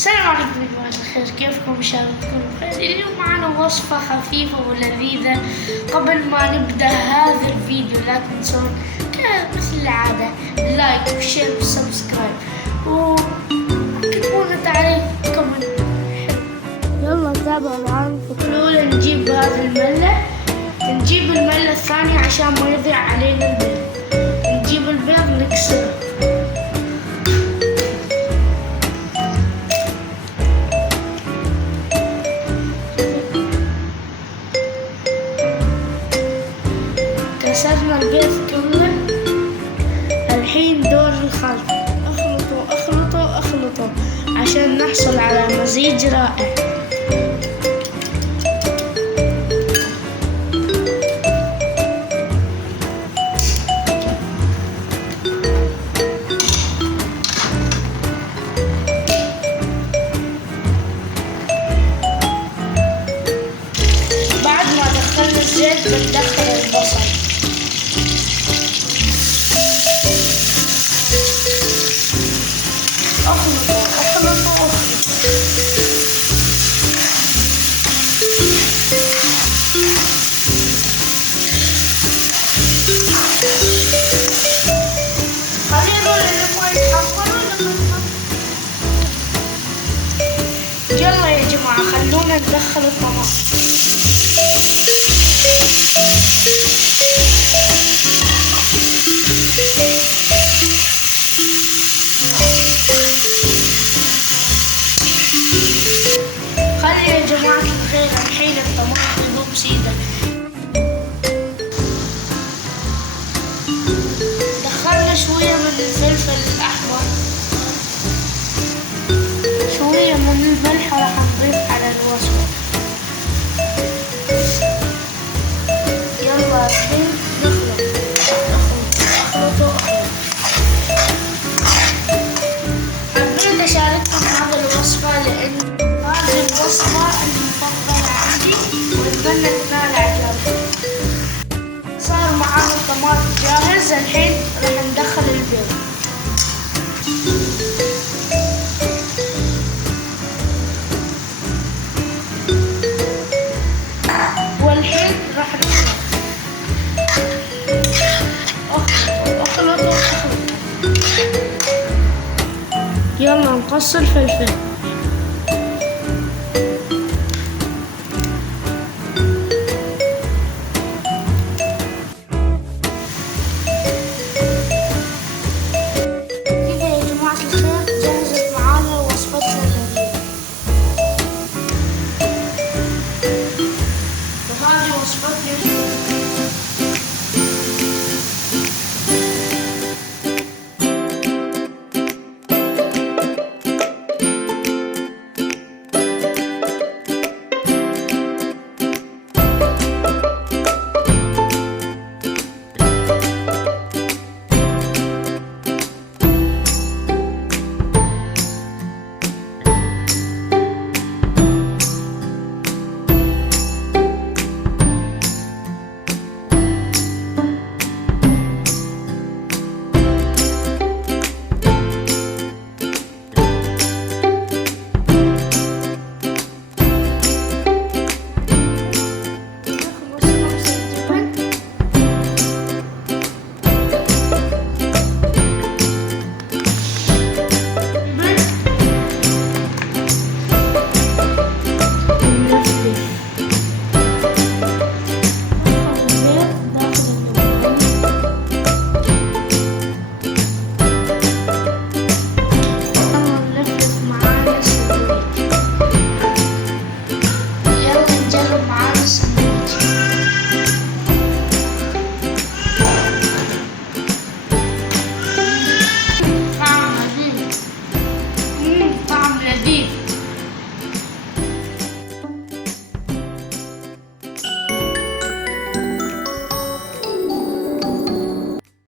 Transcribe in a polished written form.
السلام عليكم يا جماعة الخير، كيفكم؟ إن شاء الله تكونوا بخير. اليوم معنا وصفة خفيفة ولذيذة. قبل ما نبدأ هذا الفيديو لا تنسون مثل العادة لايك وشير وسبسكرايب وكتبوا لنا تعليق كومنت. يلا تابعوا معانا. الأولى نجيب هذه الملة، نجيب الملة الثانية عشان ما يضيع علينا البيض. نجيب البيض نكسره. كسرنا البيض كله. الحين دور الخلط، اخلطوا اخلطوا اخلطوا عشان نحصل على مزيج رائع. بعد ما دخلنا الزيت بندخل البصل. اخلطوا اخلطوا اخلطوا. خلينا لما يتحمروا يلا يا جماعة خلونا ندخل الطماطم. خلي يا جماعة الخير الحين الطماطم يذوب سيدة. دخلنا شوية من الفلفل الأحمر، شوية من الملح راح نضيف على الوصفة. يلا الحين نخلط اخلطوا حبيت اشارككم هذه الوصفة لأن هذه الوصفة المفضلة عندي وأتمنى تنال إعجابكم. صار معانا الطماطم جاهز، الحين راح ندخل البيض. والحين راح اخلطوا. يلا نقص الفلفل.